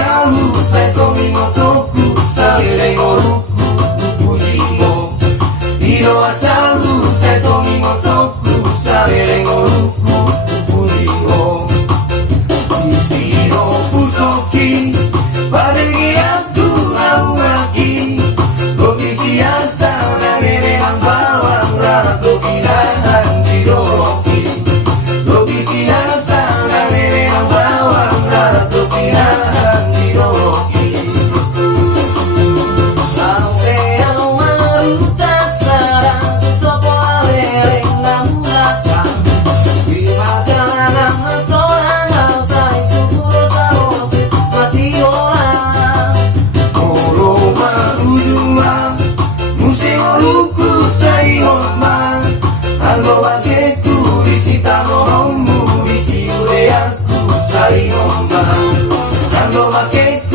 salu sai tomi motoku salele goruku pujimo iro asalu sai tomi motoku salele goruku pujimo isiro fusoki padegi aku lagi logi siasa nangene ang bawang rara logi nahan diroki logi siasa nangene ang bawang rara logi nahan diroki sampai ang maruta sarang sopo alereng namulakan bimagalang seorang alsa itu puro taros masih orang oro marujuma museo luku sai hormat algo bageku disita moromu disi ude aku sai hormat algo bageku